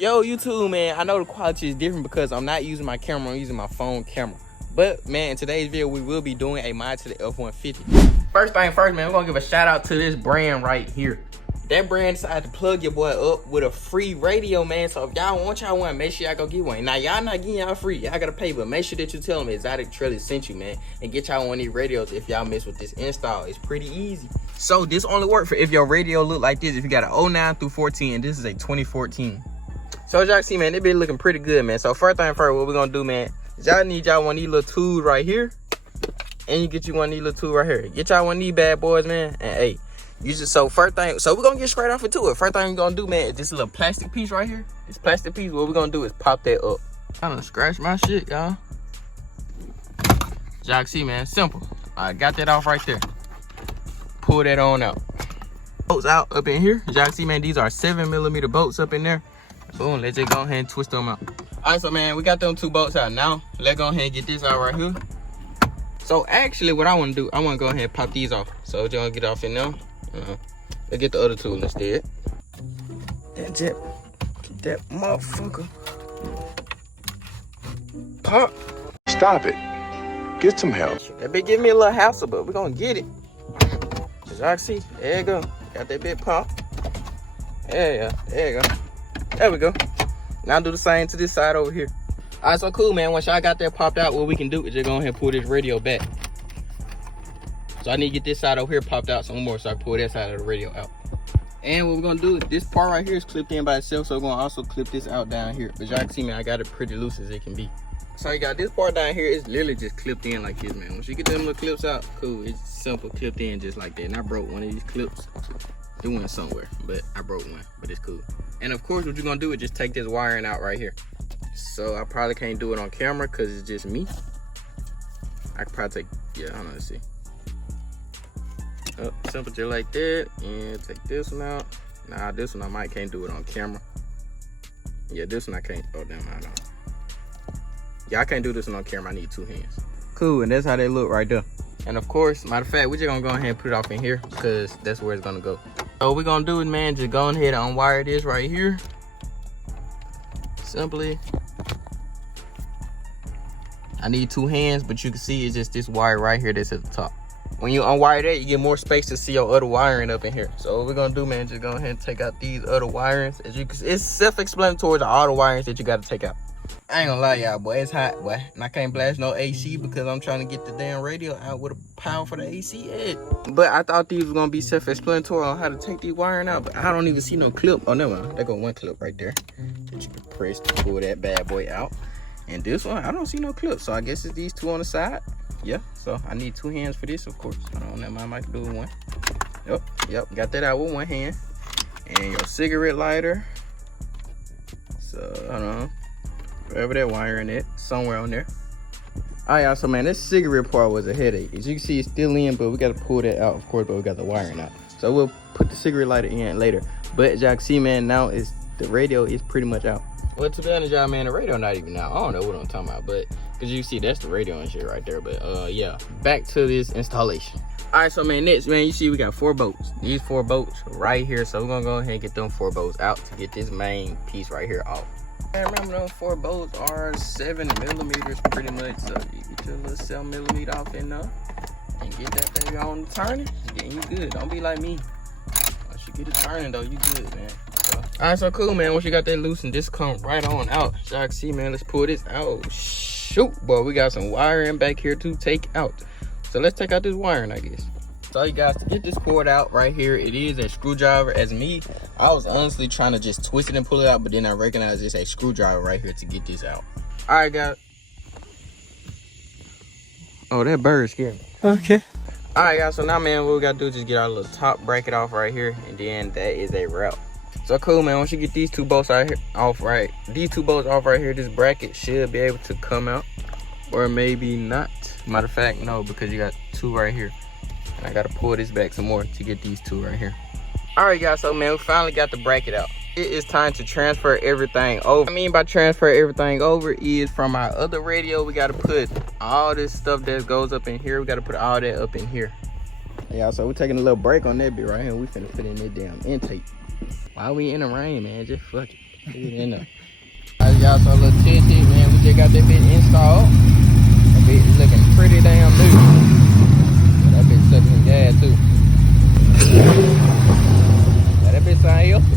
Yo, YouTube, man, I know the quality is different because I'm not using my camera, I'm using my phone camera. But, man, in today's video, we will be doing a mod to the F-150. First thing first, man, we're going to give a shout out to this brand right here. That brand decided to plug your boy up with a free radio, man. So if y'all want y'all one, make sure y'all go get one. Now, y'all not getting y'all free. Y'all got to pay, but make sure that you tell them Exotic Trailer sent you, man. And get y'all one of these radios if y'all mess with this install. It's pretty easy. So this only works for if your radio look like this. If you got an 09 through 14, and this is a 2014. So as y'all see, man, they been looking pretty good, man. So first thing first, what we're gonna do, man, is y'all need y'all one of these little tools right here. And you get you one of these little tools right here. Get y'all one of these bad boys, man. And hey, you just, so first thing, so we're gonna get straight off into it. First thing we're gonna do, man, is this little plastic piece right here. This plastic piece, what we're gonna do is pop that up. I done scratch my shit, y'all. As y'all see, man, simple. I got that off right there. Pull that on out. Bolts out up in here. As y'all see, man, these are 7mm bolts up in there. Boom, let's just go ahead and twist them out. All right, so man, we got them two bolts out now. Let's go ahead and get this out right here. So actually what I want to do, I want to go ahead and pop these off. So we're gonna get off in now. Let's get the other tool instead. That motherfucker. Pop. Stop it. Get some help. That bit give me a little hassle, but we're gonna get it. As y'all see, there you go. Got that bit pop. There you go. There we go. Now do the same to this side over here. All right, so cool, man. Once y'all got that popped out, what we can do is just go ahead and pull this radio back. So I need to get this side over here popped out some more, so I can pull that side of the radio out. And what we're gonna do is this part right here is clipped in by itself, so we're gonna also clip this out down here. But y'all can see, man, I got it pretty loose as it can be. So you got this part down here, it's literally just clipped in like this, man. Once you get them little clips out, cool, it's simple, clipped in just like that. And I broke one of these clips. It went somewhere, but I broke one, but it's cool. And of course, what you're gonna do is just take this wiring out right here. So I probably can't do it on camera because it's just me. I could probably take, yeah, I don't know, let's see. Oh, simple just like that, and take this one out. Nah, this one I can't do it on camera. Yeah, this one I can't, oh damn, I don't. Yeah, I can't do this one on camera, I need two hands. Cool, and that's how they look right there. And of course, matter of fact, we're just gonna go ahead and put it off in here because that's where it's gonna go. So what we're gonna do is, man, just go ahead and unwire this right here. Simply. I need two hands, but you can see it's just this wire right here that's at the top. When you unwire that, you get more space to see your other wiring up in here. So what we're gonna do, man, just go ahead and take out these other wirings. As you can see, it's self-explanatory to all the wirings that you gotta take out. I ain't gonna lie, y'all, boy, it's hot, boy. And I can't blast no AC because I'm trying to get the damn radio out with a power for the AC at. But I thought these were gonna be self-explanatory on how to take these wiring out, but I don't even see no clip. Oh, never mind. There go one clip right there that you can press to pull that bad boy out. And this one, I don't see no clip, so I guess it's these two on the side. Yeah, so I need two hands for this, of course. I don't know, I might do it with one. Yep, got that out with one hand. And your cigarette lighter. So, I don't know. Wherever that wiring at, somewhere on there. All right, y'all, so man, this cigarette part was a headache. As you can see, it's still in, but we got to pull that out, of course, but we got the wiring out. So we'll put the cigarette lighter in later. But as y'all can see, man, now the radio is pretty much out. Well, to be honest, y'all, man, the radio not even out. I don't know what I'm talking about, but because you see, that's the radio and shit right there. But yeah, back to this installation. All right, so man, next, man, you see we got 4 bolts. These 4 bolts right here. So we're gonna go ahead and get them 4 bolts out to get this main piece right here off. And remember, those 4 bolts are 7mm pretty much. So you get your little 7mm off in there and get that baby on the turning, then you good. Don't be like me. Once you get it turning though, you good, man. All right, so cool, man. Once you got that loose, and just come right on out. So y'all can see, man, let's pull this out. Shoot, boy, we got some wiring back here to take out. So let's take out this wiring, I guess. So you guys, to get this cord out right here, it is a screwdriver. As me, I was honestly trying to just twist it and pull it out, but then I recognized it's a screwdriver right here to get this out. All right, guys. Oh, that bird scared me. Okay. All right, guys, so now, man, what we got to do is just get our little top bracket off right here, and then that is a wrap. So cool, man, once you get these 2 bolts out here these 2 bolts off right here, this bracket should be able to come out, or maybe not. Matter of fact, no, because you got 2 right here. And I gotta pull this back some more to get these 2 right here. All right, guys, so man, we finally got the bracket out. It is time to transfer everything over. What I mean by transfer everything over is from our other radio, we gotta put all this stuff that goes up in here, we gotta put all that up in here. Yeah, so we're taking a little break on that bit right here. We finna put in that damn intake. Why we in the rain, man? Just fuck it. Get in there. Y'all saw a little tidbit, man. We just got that bitch installed. That bitch is looking pretty damn new. That bitch sucking some gas too. That bitch sound healthy.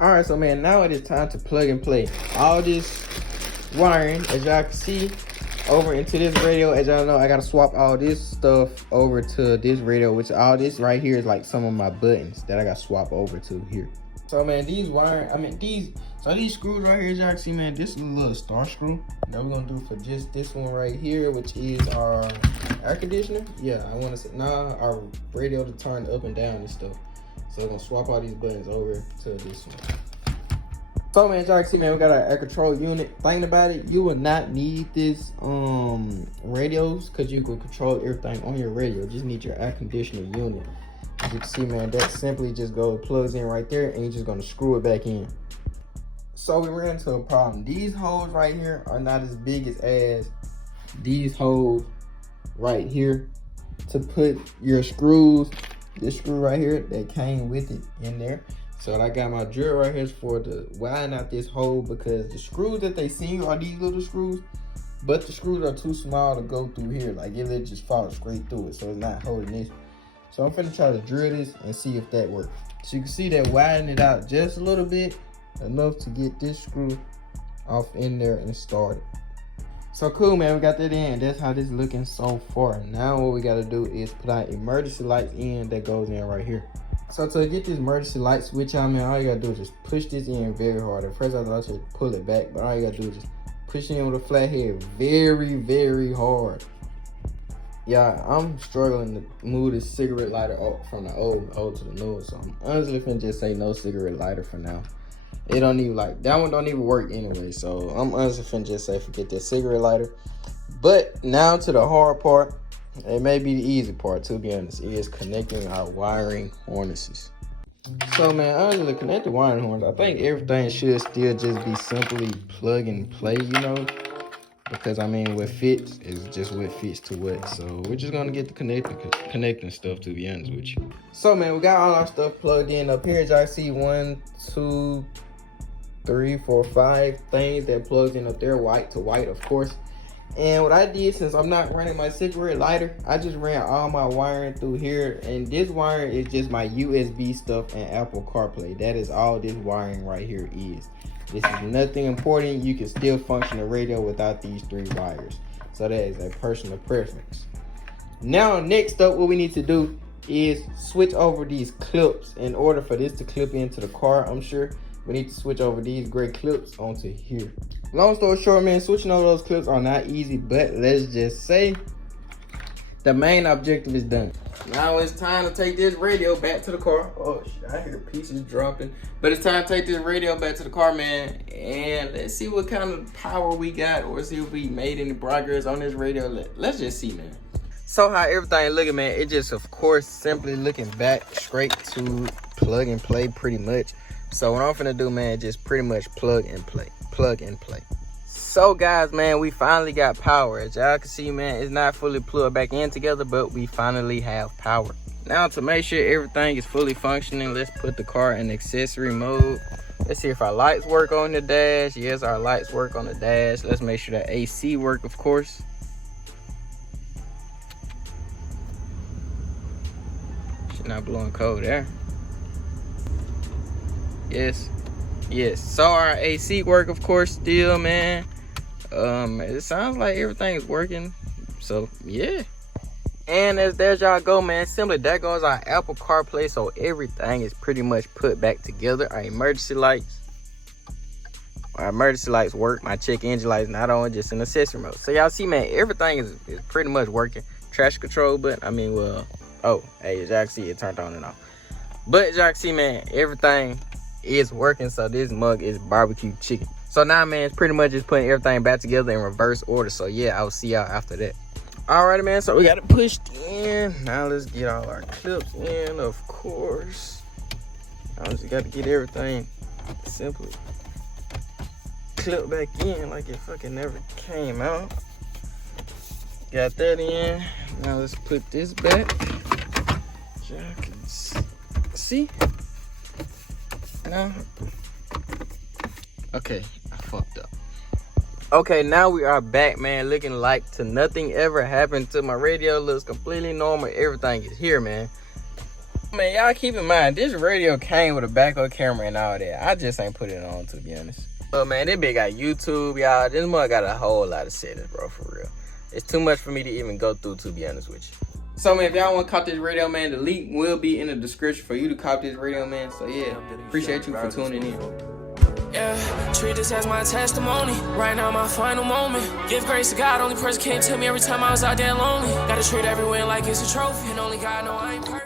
Alright, so man, now it is time to plug and play. All this wiring, as y'all can see, over into this radio. As y'all know, I gotta swap all this stuff over to this radio, which all this right here is like some of my buttons that I gotta swap over to here. So man, these wiring, these screws right here, as y'all can see, man, this is a little star screw that we're gonna do for just this one right here, which is our air conditioner. Yeah, I wanna say, our radio to turn up and down and stuff. So we're gonna swap all these buttons over to this one. So man, as y'all can see, man, we got our air control unit. Thinking about it, you will not need this radios, because you can control everything on your radio. You just need your air conditioner unit. As you can see, man, that simply just plugs in right there, and you're just gonna screw it back in. So we ran into a problem. These holes right here are not as big as these holes right here to put your screws. This screw right here that came with it in there. So I got my drill right here for to widen out this hole, because the screws that they see are these little screws, but the screws are too small to go through here. Like it would just fall straight through it, so it's not holding this. So I'm finna try to drill this and see if that works. So you can see that widen it out just a little bit, enough to get this screw off in there and started. So cool, man, we got that in. That's how this is looking so far. Now what we gotta do is put our emergency lights in that goes in right here. So to get this emergency light switch out, man, all you gotta do is just push this in very hard. At first I thought I should pull it back, but all you gotta do is just push it in with a flat head very, very hard. Yeah, I'm struggling to move this cigarette lighter from the old to the new, so I'm honestly finna just say no cigarette lighter for now. It don't even, like, that one don't even work anyway, so I'm honestly finna just say forget that cigarette lighter. But now to the hard part. It may be the easy part, to be honest, is connecting our wiring harnesses. So man, under the connected wiring harness, I think everything should still just be simply plug and play, you know, because I mean what fits is just what fits to what. So we're just gonna get the connecting stuff, to be honest with you. So man, we got all our stuff plugged in up here. As y'all see, 1, 2, 3, 4, 5 things that plugs in up there, white to white, of course. And what I did, since I'm not running my cigarette lighter, I just ran all my wiring through here. And this wiring is just my USB stuff and Apple CarPlay. That is all this wiring right here is. This is nothing important. You can still function the radio without these 3 wires. So that is a personal preference. Now, next up, what we need to do is switch over these clips. In order for this to clip into the car, I'm sure we need to switch over these gray clips onto here. Long story short, man, switching over those clips are not easy, but let's just say the main objective is done. Now it's time to take this radio back to the car. Oh shit, I hear pieces dropping. But it's time to take this radio back to the car, man, and let's see what kind of power we got, or see if we made any progress on this radio. Let's just see, man. So how everything looking, man, it just, of course, simply looking back straight to plug and play pretty much. So what I'm finna do, man, just pretty much plug and play. So guys, man, we finally got power. As y'all can see, man, it's not fully plugged back in together, but we finally have power. Now to make sure everything is fully functioning, let's put the car in accessory mode. Let's see if our lights work on the dash. Yes, our lights work on the dash. Let's make sure that AC work, of course. Should not blowing cold there. Yes. So our AC work, of course, still, man. It sounds like everything's working, so yeah. And as there y'all go, man, simply that goes our Apple CarPlay, so everything is pretty much put back together. Our emergency lights work. My check engine lights not on, just in accessory mode. So y'all see, man, everything is pretty much working. Traction control button, I mean, well, oh, hey, as y'all can see, it turned on and off. But as y'all can see, man, everything is working. So this mug is barbecue chicken. So now, man, it's pretty much just putting everything back together in reverse order. So yeah, I'll see y'all after that. Alrighty, man, so we got it pushed in. Now let's get all our clips in, of course. I just got to get everything simply clipped back in like it fucking never came out. Got that in. Now let's put this back. Y'all can see. Now Okay, I fucked up. Okay, now we are back, man, looking like to nothing ever happened to my radio. Looks completely normal. Everything is here, man. Man, y'all keep in mind, this radio came with a backup camera and all that. I just ain't put it on, to be honest. But man, this bitch got YouTube, y'all. This mother got a whole lot of settings, bro, for real. It's too much for me to even go through, to be honest with you. So man, if y'all want to cop this radio, man, the link will be in the description for you to cop this radio, man. So yeah, appreciate you for tuning in. Yeah, treat this as my testimony. Right now, my final moment. Give grace to God, only person came to me every time I was out there lonely. Gotta treat every win like it's a trophy, and only God know I ain't perfect.